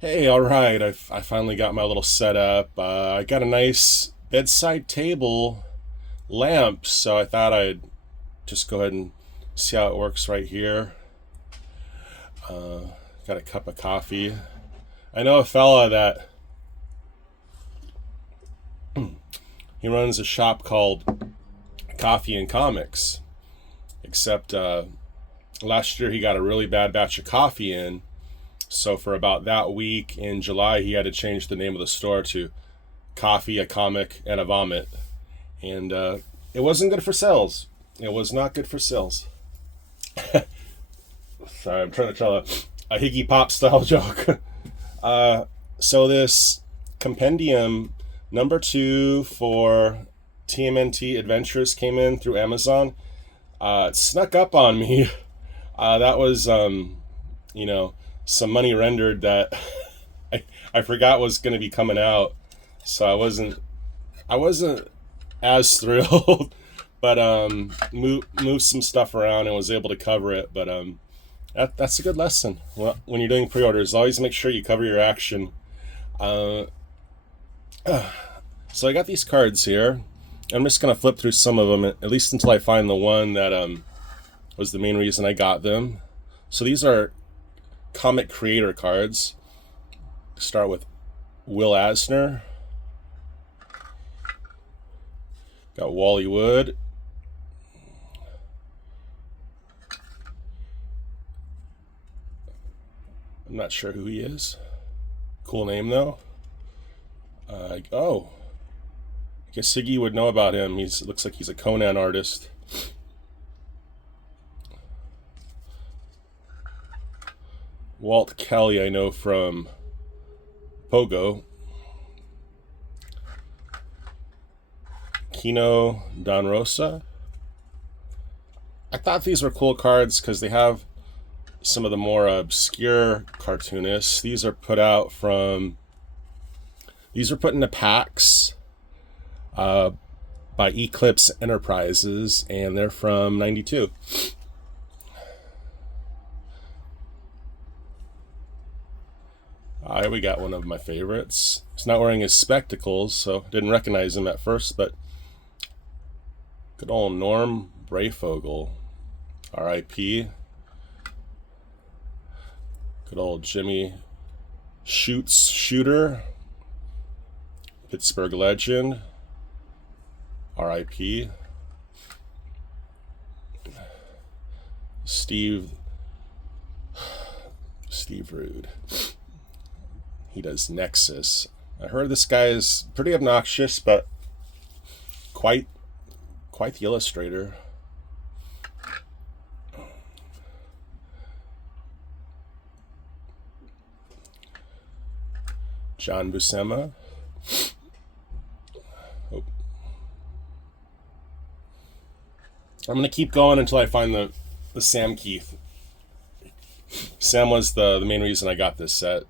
Hey, all right. I finally got my little setup. I got a nice bedside table lamp, so I thought I'd just go ahead and see how it works right here. Uh, got a cup of coffee. I know a fella that he runs a shop called Coffee and Comics, except last year he got a really bad batch of coffee in. So for about that week in July, he had to change the name of the store to Coffee, a Comic, and a Vomit. And it wasn't good for sales. It was not good for sales. Sorry, I'm trying to tell a Higgy Pop style joke. So this compendium number 2 for TMNT Adventures came in through Amazon. It snuck up on me. That was, you know, some money rendered that I forgot was going to be coming out. So I wasn't as thrilled, but moved some stuff around and was able to cover it. But that's a good lesson. Well, when you're doing pre-orders, always make sure you cover your action. Uh, so I got these cards here. I'm just gonna flip through some of them, at least until I find the one that was the main reason I got them. So these are comic creator cards. Start with Will Eisner. Got Wally Wood. I'm not sure who he is. Cool name though. Oh, I guess Siggy would know about him. Looks like he's a Conan artist. Walt Kelly, I know from Pogo. Kino Don Rosa. I thought these were cool cards because they have some of the more obscure cartoonists. These are put out from. These are put into packs uh, by Eclipse Enterprises, and they're from '92. Here we got one of my favorites. He's not wearing his spectacles, so didn't recognize him at first, but good old Norm Brayfogle, R.I.P. Good old Jimmy Shooter, Pittsburgh legend, R.I.P. Steve Rude. He does Nexus. I heard this guy is pretty obnoxious, but quite the illustrator. John Buscema. Oh. I'm gonna keep going until I find the Sam Keith. Sam was the main reason I got this set.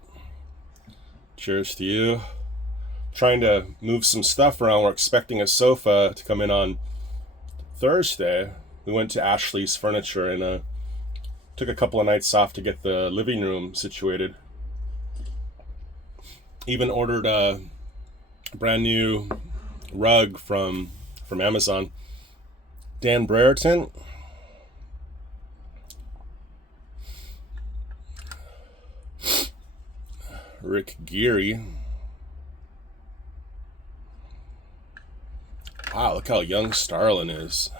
Cheers to you. Trying to move some stuff around. We're expecting a sofa to come in on Thursday. We went to Ashley's Furniture and took a couple of nights off to get the living room situated. Even ordered a brand new rug from Amazon. Dan Brereton. Rick Geary. Wow, look how young Starlin is.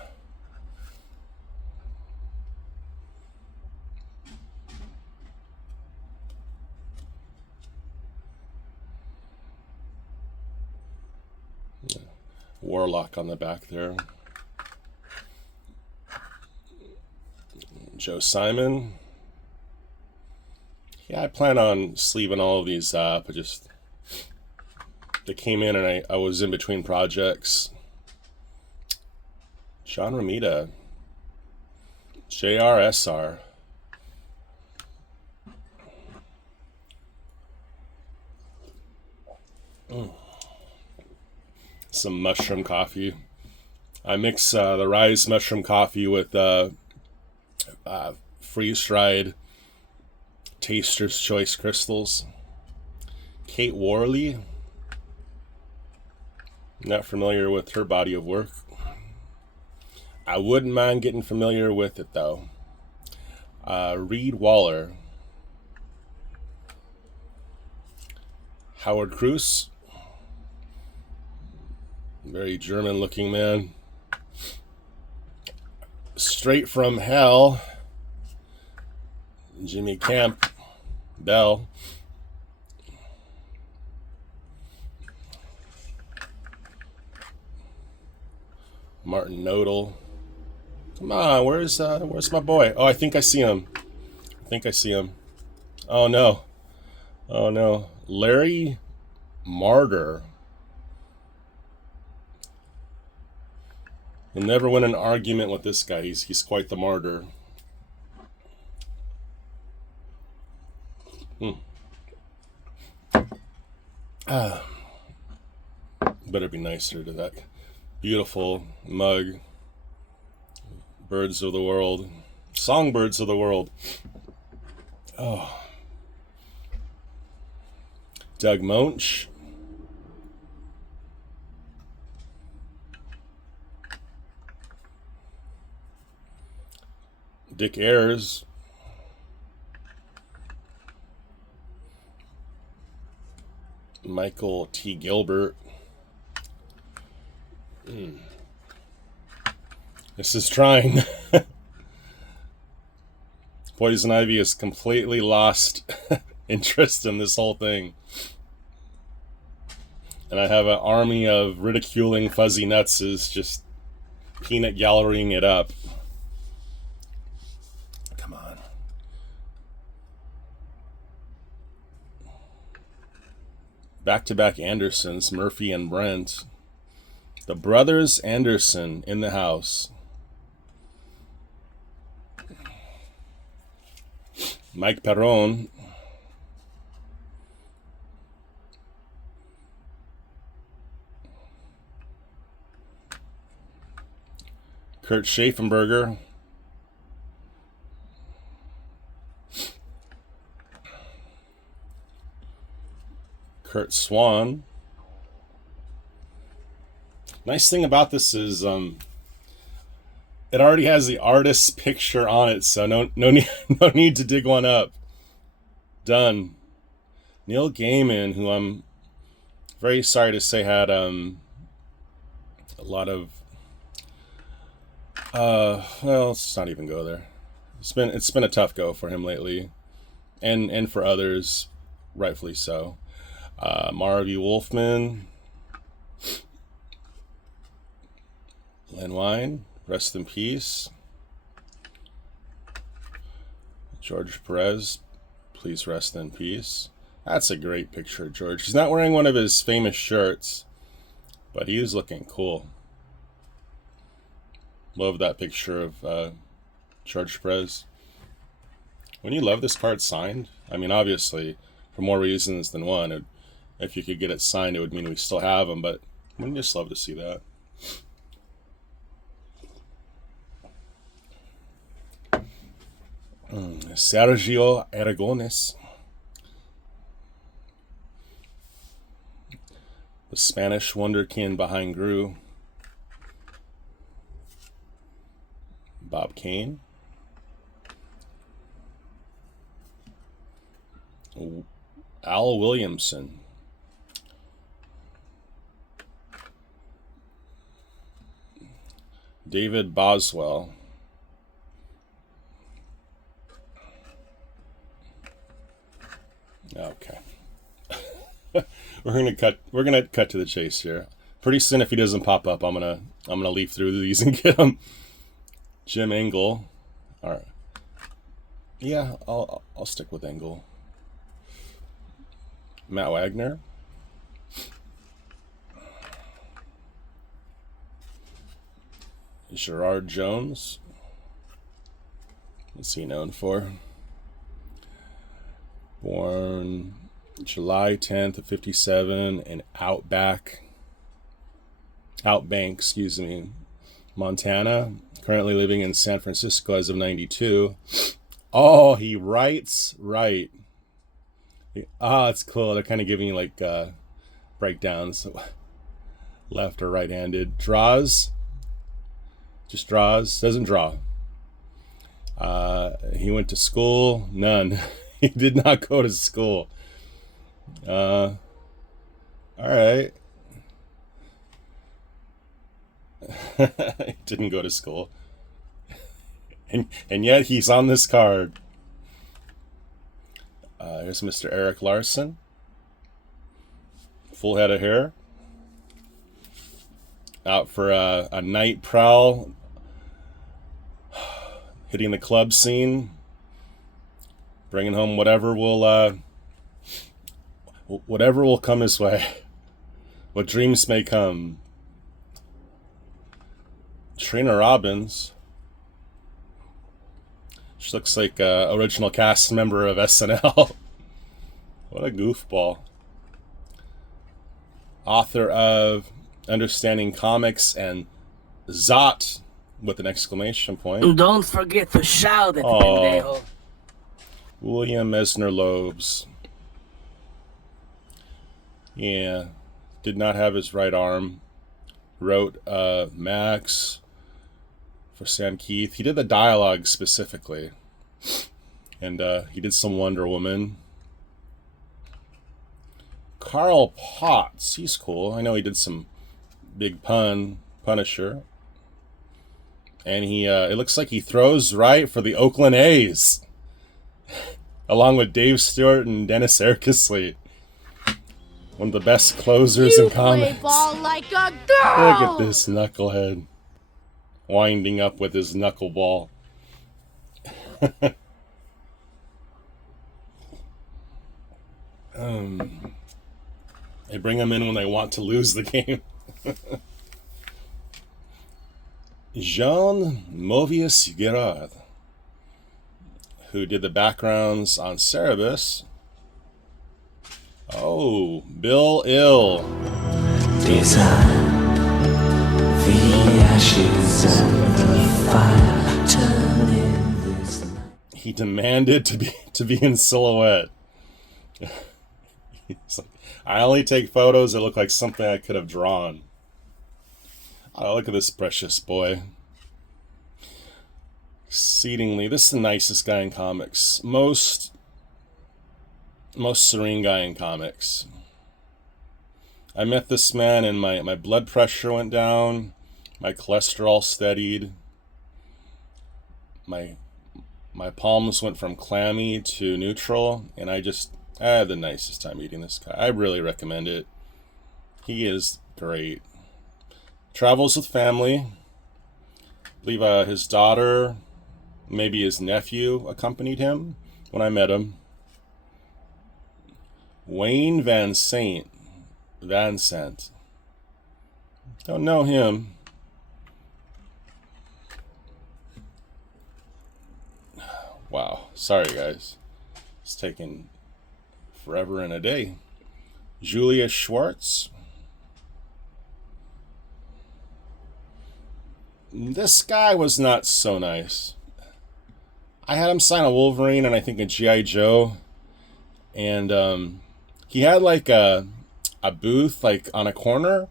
Warlock on the back there. Joe Simon. Yeah, I plan on sleeving all of these up. They came in and I was in between projects. John Romita. JRSR. Some mushroom coffee. I mix the Rise mushroom coffee with freeze-dried Taster's Choice crystals. Kate Worley. Not familiar with her body of work. I wouldn't mind getting familiar with it though. Reed Waller. Howard Cruz. Very German looking man. Straight from Hell. Jimmy Camp Bell. Martin Nodal. Come on, where's my boy? Oh, I think I see him. Oh no. Larry Martyr. You'll never win an argument with this guy. He's quite the martyr. Better be nicer to that beautiful mug. Birds of the world. Songbirds of the world. Oh. Doug Monch. Dick Ayers. Michael T. Gilbert. This is trying. Poison Ivy has completely lost interest in this whole thing. And I have an army of ridiculing fuzzy nutses just peanut gallerying it up. Come on. Back-to-back Andersons, Murphy and Brent. The brothers Anderson in the house. Mike Perron. Kurt Schaffenberger. Kurt Swan. Nice thing about this is it already has the artist's picture on it, so no need to dig one up. Done. Neil Gaiman, who I'm very sorry to say had a lot of well, let's not even go there. It's been a tough go for him lately, and for others, rightfully so. Marvy Wolfman, Len Wein, rest in peace. George Perez, please rest in peace. That's a great picture of George. He's not wearing one of his famous shirts, but he is looking cool. Love that picture of George Perez. Wouldn't you love this card signed? I mean, obviously, for more reasons than one. If you could get it signed, it would mean we still have them, but wouldn't you just love to see that? Sergio Aragones. The Spanish wonderkin behind Gru. Bob Kane. Al Williamson. David Boswell. Okay. We're gonna cut to the chase here. Pretty soon, if he doesn't pop up, I'm gonna leaf through these and get him. Jim Engel. All right. Yeah, I'll stick with Engel. Matt Wagner. Gerard Jones. What's he known for? Born July 10th of 57 in Outbank, Montana. Currently living in San Francisco as of 92. Oh, he writes right. Ah, it's cool. They're kind of giving you like breakdowns, left or right-handed. Draws, just draws. Doesn't draw. He went to school. None. He did not go to school. All right. He didn't go to school. And yet he's on this card. Here's Mr. Eric Larson. Full head of hair. Out for a night prowl. Hitting the club scene. Bringing home whatever will come his way. What dreams may come. Trina Robbins. She looks like an original cast member of SNL. What a goofball. Author of Understanding Comics and Zot with an exclamation point. Don't forget to shout at pendejo. William Mesner Loebs. Yeah. Did not have his right arm. Wrote Max for Sam Keith. He did the dialogue specifically. And he did some Wonder Woman. Carl Potts. He's cool. I know he did some Big Punisher. And he it looks like he throws right for the Oakland A's. Along with Dave Stewart and Dennis Eckersley. One of the best closers in comics. Play ball like a girl. Look at this knucklehead. Winding up with his knuckleball. They bring him in when they want to lose the game. Jean Movius Gerard, who did the backgrounds on Cerebus. Oh, Bill Ill. Design the ashes of the fire, turning this. He demanded to be in silhouette. He's like, I only take photos that look like something I could have drawn. Oh, look at this precious boy. Exceedingly, this is the nicest guy in comics. Most serene guy in comics. I met this man and my blood pressure went down, my cholesterol steadied, my palms went from clammy to neutral, and I had the nicest time meeting this guy. I really recommend it. He is great. Travels with family. I believe his daughter, maybe his nephew, accompanied him when I met him. Wayne Van Sant. Don't know him. Wow. Sorry, guys. It's taking forever and a day. Julia Schwartz. This guy was not so nice. I had him sign a Wolverine and I think a G.I. Joe. And he had like a booth like on a corner.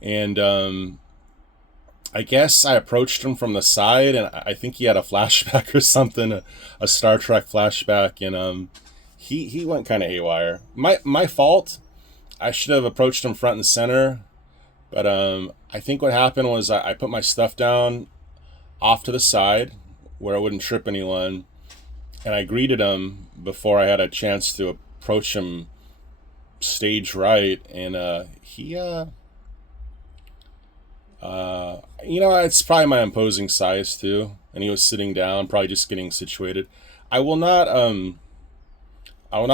And I guess I approached him from the side and I think he had a flashback or something, a Star Trek flashback. And he went kind of haywire. My fault. I should have approached him front and center. But I think what happened was I put my stuff down off to the side where I wouldn't trip anyone. And I greeted him before I had a chance to approach him stage right. And it's probably my imposing size too. And he was sitting down, probably just getting situated. I will not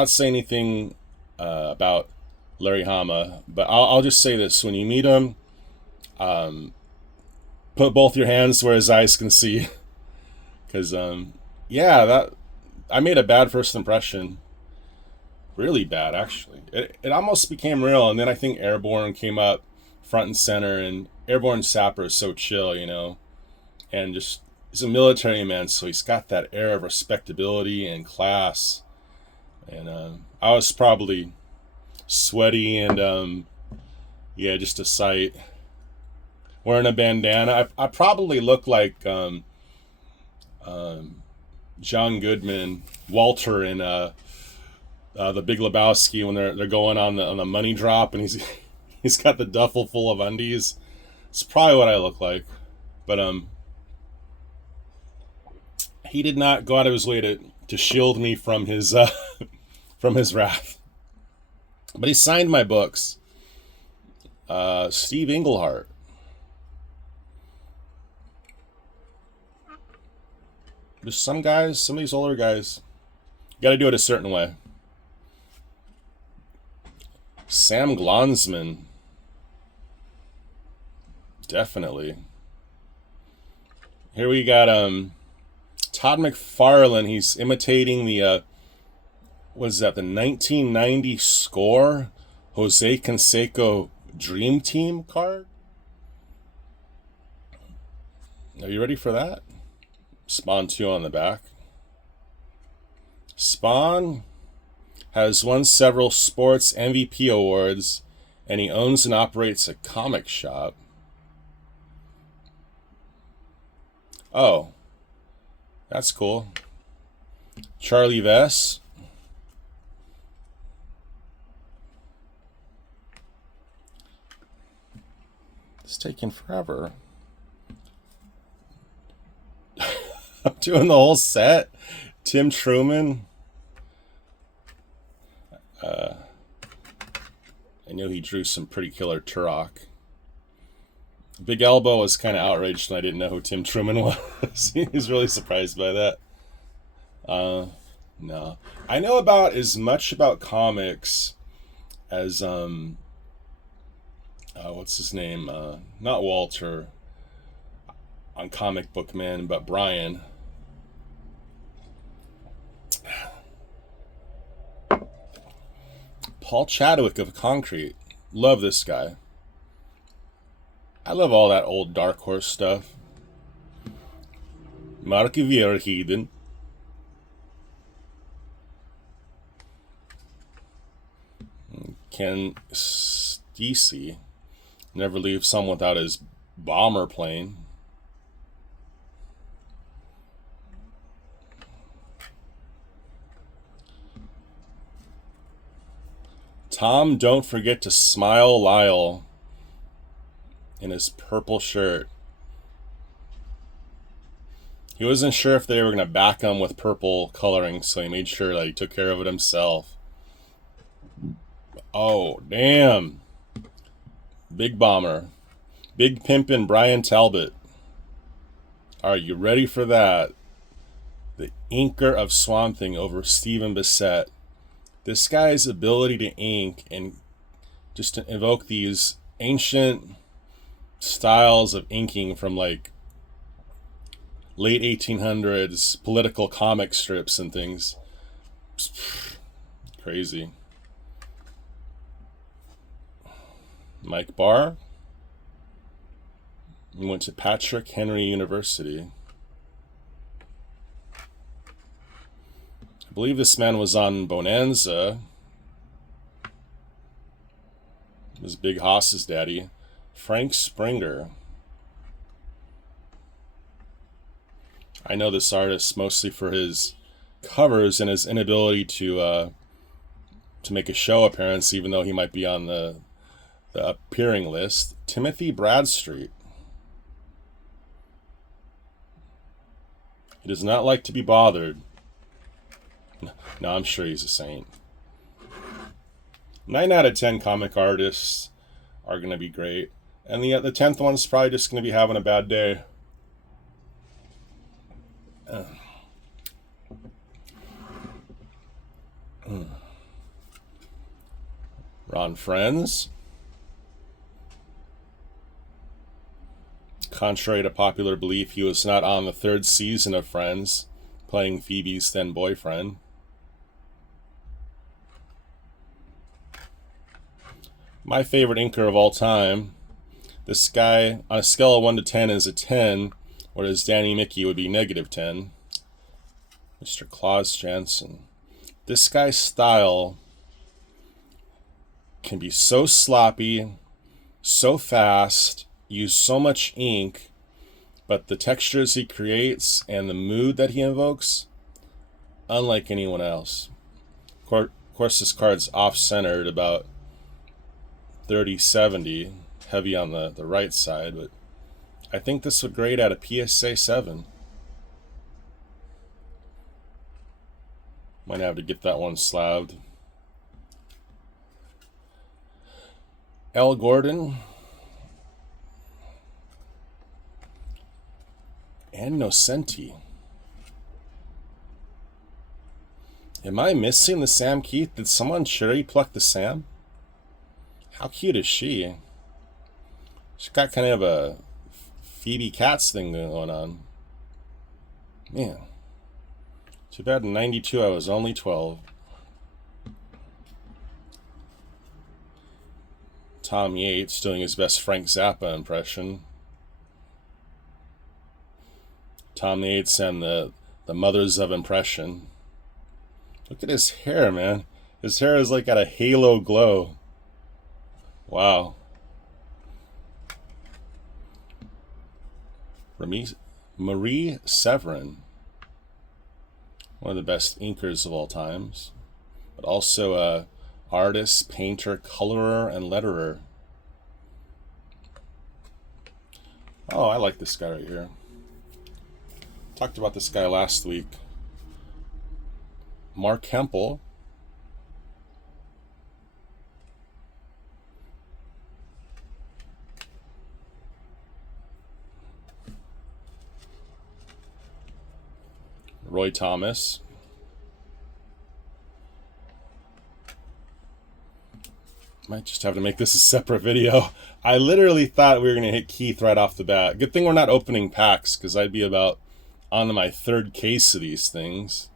say anything about Larry Hama, but I'll just say this: when you meet him, put both your hands where his eyes can see, because that I made a bad first impression, really bad actually. It almost became real, and then I think Airborne came up front and center, and Airborne Sapper is so chill, and just he's a military man, so he's got that air of respectability and class. And I was probably sweaty and yeah, just a sight. Wearing a bandana. I probably look like John Goodman, Walter in The Big Lebowski when they're going on the money drop and he's got the duffel full of undies. It's probably what I look like, but he did not go out of his way to shield me from his from his wrath. But he signed my books. Steve Englehart. There's some guys, some of these older guys, you got to do it a certain way. Sam Glonsman. Definitely. Here we got Todd McFarlane. He's imitating the what is that, the 1990 score Jose Canseco Dream Team card? Are you ready for that? Spawn 2 on the back. Spawn has won several sports MVP awards, and he owns and operates a comic shop. Oh, that's cool. Charlie Vess. It's taking forever. I'm doing the whole set. Tim Truman. I knew he drew some pretty killer Turok. Big Elbow was kind of outraged when I didn't know who Tim Truman was. He was really surprised by that. No. I know about as much about comics as, what's his name? Not Walter on Comic Book Man, but Brian. Paul Chadwick of Concrete. Love this guy. I love all that old Dark Horse stuff. Mark Verheiden. Ken Steacy. Never leave someone without his bomber plane. Tom, don't forget to smile Lyle in his purple shirt. He wasn't sure if they were going to back him with purple coloring, so he made sure that he took care of it himself. Oh, damn. Big Bomber. Big Pimpin' Brian Talbot. Are you ready for that? The inker of Swamp Thing over Stephen Bissett. This guy's ability to ink and just to evoke these ancient styles of inking from like late 1800s political comic strips and things. Crazy. Mike Barr. He went to Patrick Henry University. I believe this man was on Bonanza. His Big Hoss's daddy. Frank Springer. I know this artist mostly for his covers and his inability to make a show appearance, even though he might be on the appearing list. Timothy Bradstreet. He does not like to be bothered. No, I'm sure he's a saint. 9 out of 10 comic artists are going to be great. And the 10th one's probably just going to be having a bad day. Ron Friends. Contrary to popular belief, he was not on the 3rd season of Friends, playing Phoebe's then boyfriend. My favorite inker of all time. This guy, on a scale of 1 to 10, is a 10, whereas Danny Mickey would be -10. Mr. Klaus Jansen. This guy's style can be so sloppy, so fast, use so much ink, but the textures he creates and the mood that he invokes, unlike anyone else. Of course, this card's off-centered about 30-70, heavy on the right side, but I think this would grade at a PSA 7. Might have to get that one slabbed. L. Gordon and Nocenti. Am I missing the Sam Keith? Did someone cherry pluck the Sam? How cute is she? She's got kind of a Phoebe Katz thing going on. Man. Too bad in 92 I was only 12. Tom Yates doing his best Frank Zappa impression. Tom Yates and the Mothers of Impression. Look at his hair, man. His hair is like got a halo glow. Wow. Marie Severin. One of the best inkers of all times. But also a artist, painter, colorer, and letterer. Oh, I like this guy right here. Talked about this guy last week. Mark Hempel. Roy Thomas. Might just have to make this a separate video. I literally thought we were going to hit Keith right off the bat. Good thing we're not opening packs, because I'd be about on to my third case of these things.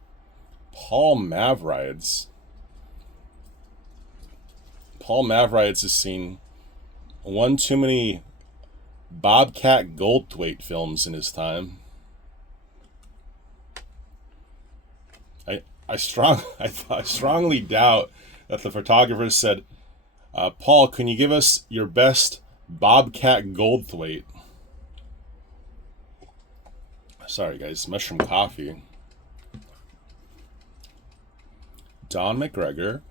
Paul Mavrides. Paul Mavrides has seen one too many Bobcat Goldthwait films in his time. I strongly doubt that the photographer said, Paul, can you give us your best Bobcat Goldthwait? Sorry, guys. Mushroom coffee. Don McGregor.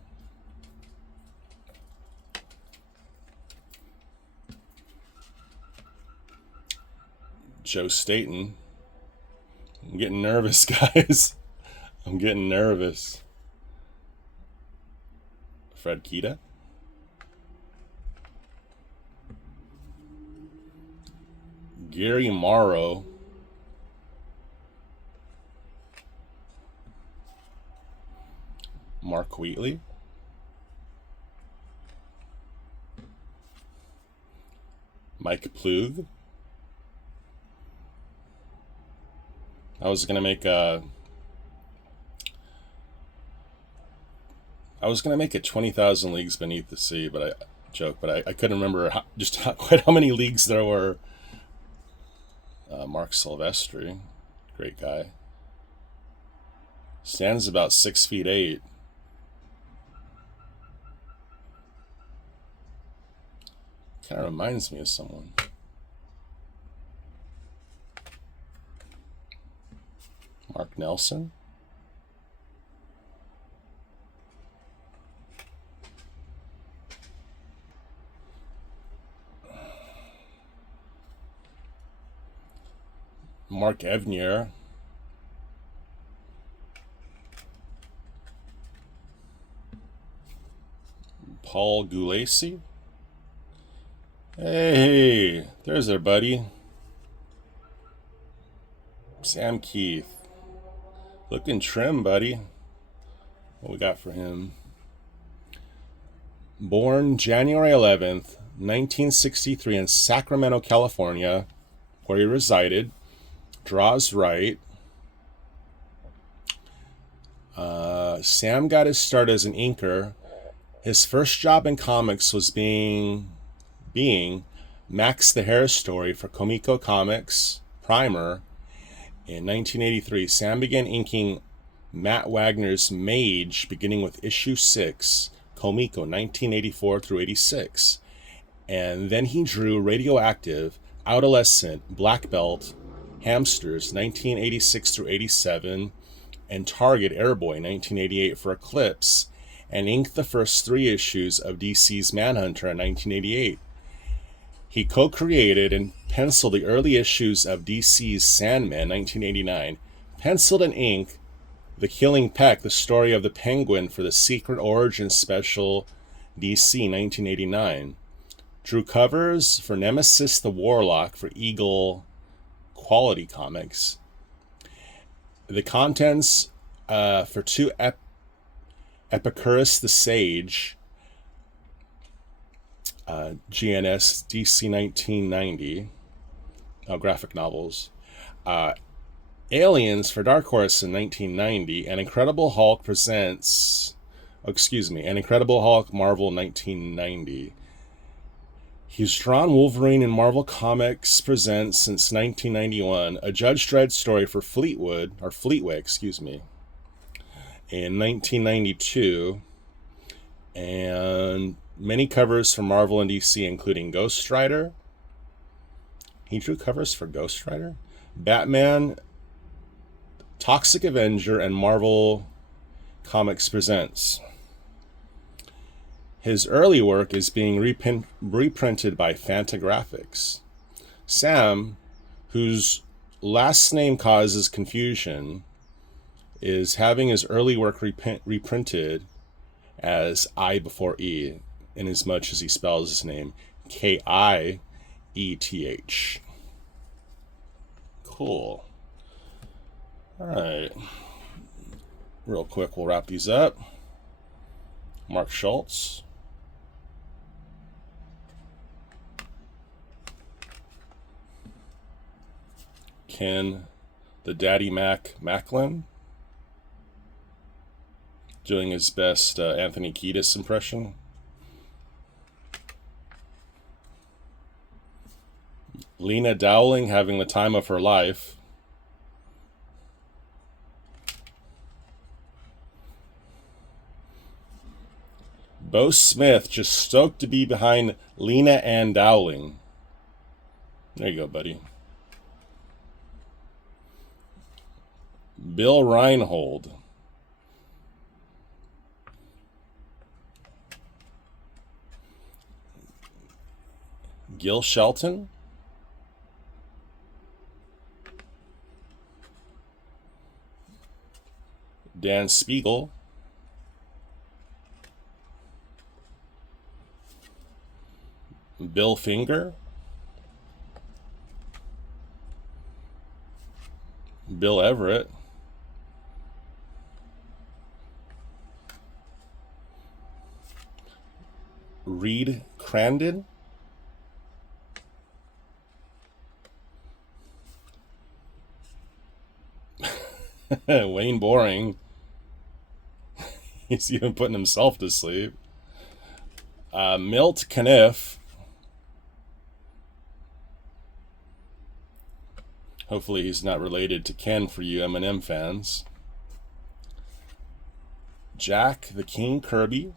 Joe Staten. I'm getting nervous, guys. I'm getting nervous. Fred Kita. Gary Morrow. Mark Wheatley. Mike Plug. I was gonna make a 20,000 Leagues Beneath the Sea, but I couldn't remember quite how many leagues there were. Mark Silvestri, great guy. Stands about 6'8". Kind of reminds me of someone. Mark Nelson. Mark Evnier. Paul Gulacy. Hey, there's our buddy. Sam Keith. Looking trim, buddy. What we got for him? Born January 11th, 1963 in Sacramento, California, where he resided. Draws right. Sam got his start as an inker. His first job in comics was being Max the Hare Story for Comico Comics Primer in 1983. Sam began inking Matt Wagner's Mage, beginning with issue 6, Komiko, 1984 through 86. And then he drew Radioactive, Adolescent, Black Belt, Hamsters, 1986 through 87, and Target Airboy, 1988 for Eclipse, and inked the first 3 issues of DC's Manhunter in 1988. He co-created and penciled the early issues of DC's Sandman, 1989, penciled and inked The Killing Peck, the story of the Penguin for the Secret Origin Special DC, 1989. Drew covers for Nemesis the Warlock for Eagle Quality Comics. The contents for 2 Epicurus the Sage, GNS DC 1990, graphic novels. Aliens for Dark Horse in 1990, and Incredible Hulk presents, and Incredible Hulk Marvel 1990. He's drawn Wolverine in Marvel Comics Presents since 1991, a Judge Dredd story for Fleetway, in 1992, and many covers for Marvel and DC, including Ghost Rider. He drew covers for Ghost Rider, Batman, Toxic Avenger, and Marvel Comics Presents. His early work is being reprinted by Fantagraphics. Sam, whose last name causes confusion, is having his early work reprinted as I before E, in as much as he spells his name Kieth. Cool. All right. Real quick, we'll wrap these up. Mark Schultz. Ken, the Daddy Macklin, doing his best Anthony Kiedis impression. Lena Dowling having the time of her life. Bo Smith just stoked to be behind Lena Ann Dowling. There you go, buddy. Bill Reinhold. Gil Shelton. Dan Spiegel. Bill Finger. Bill Everett. Reed Crandon. Wayne Boring. He's even putting himself to sleep. Milt Caniff. Hopefully he's not related to Ken for you Eminem fans. Jack the King Kirby.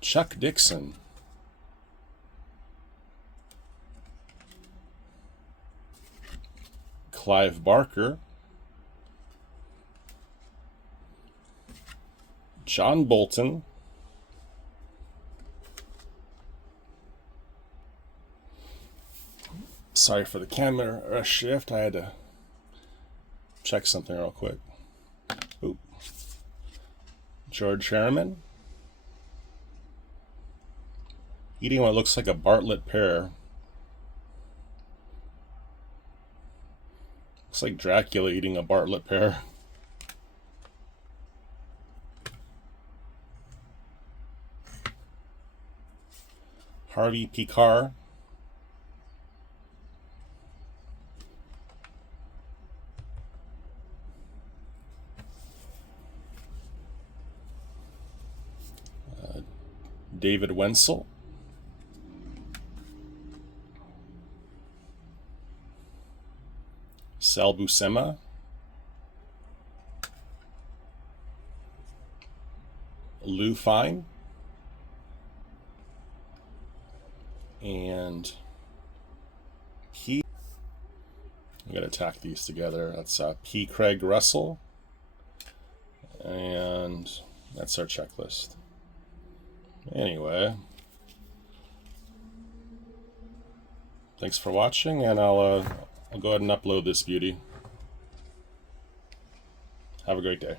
Chuck Dixon. Clive Barker. John Bolton. Sorry for the camera shift. I had to check something real quick. Oop. George Sherman. Eating what looks like a Bartlett pear. Looks like Dracula eating a Bartlett pear. Harvey Picard. David Wenzel. Marcel Buscema. Lou Fine. And P. I'm going to tack these together. That's P. Craig Russell. And that's our checklist. Anyway, thanks for watching, and I'll go ahead and upload this beauty. Have a great day.